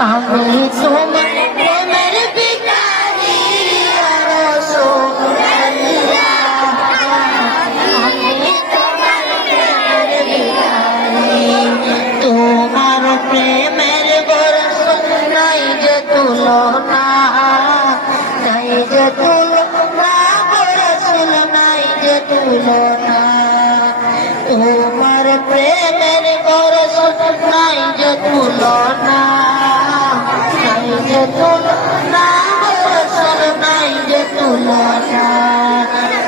আমি তোমার প্রেমের ভিখারি ইয়া রাসূলুল্লাহ। আমি তোমার প্রেমের ভিখারি, তোমার প্রেমের বরকত নাই যে তুলনা, নাই যে তুলনা গো রাসূল, নাই যে তুলনা। তোমার প্রেমের বরকত নাই যে তুলনা, নাই যে তুলনা গো রাসূল, নাই যে তুলনা।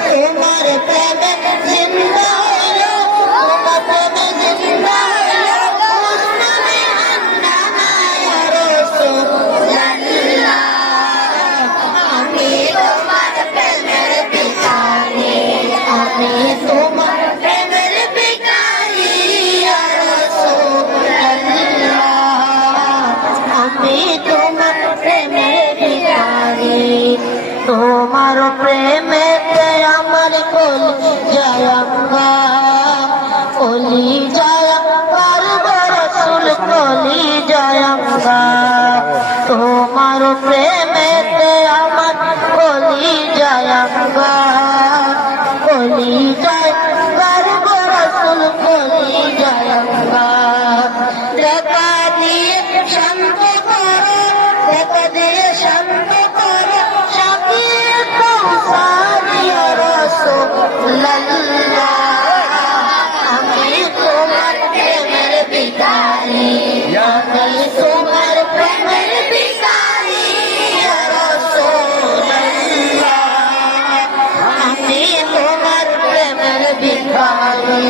তোমার প্রেমে জিন্দা হইলো, তোমার প্রেমে জিন্দা হইলো উসমানে হান্নানা ইয়া রাসূলুল্লাহ। আমি তোমার প্রেমের ভিখারি, আমি তোমার প্রেমের ভিখারি ইয়া রাসূলুল্লাহ। আমি তোমার প্রেমের ভিখারি, তোমার প্রেমেতে আমার কলি জায়াঙ্গা, কলি জায়াঙ্গার গো রাসূল, কলি জায়াঙ্গা। তোমার প্রেমেতে আমার কলি জায়াঙ্গা, কলি জায়াঙ্গার গো রাসূল, কলি জায়াঙ্গা। দেখা দিয়ে শান্ত করো, দেখা দিয়ে শান্ত করো শাকিয়ে কৌসার ইয়া রাসূলুল্লাহ। আমি তোমার প্রেমের ভিখারি, আমি তোমার প্রেমের ভিখারি ইয়া রাসূলুল্লাহ। আমি তোমার প্রেমের ভিখারি।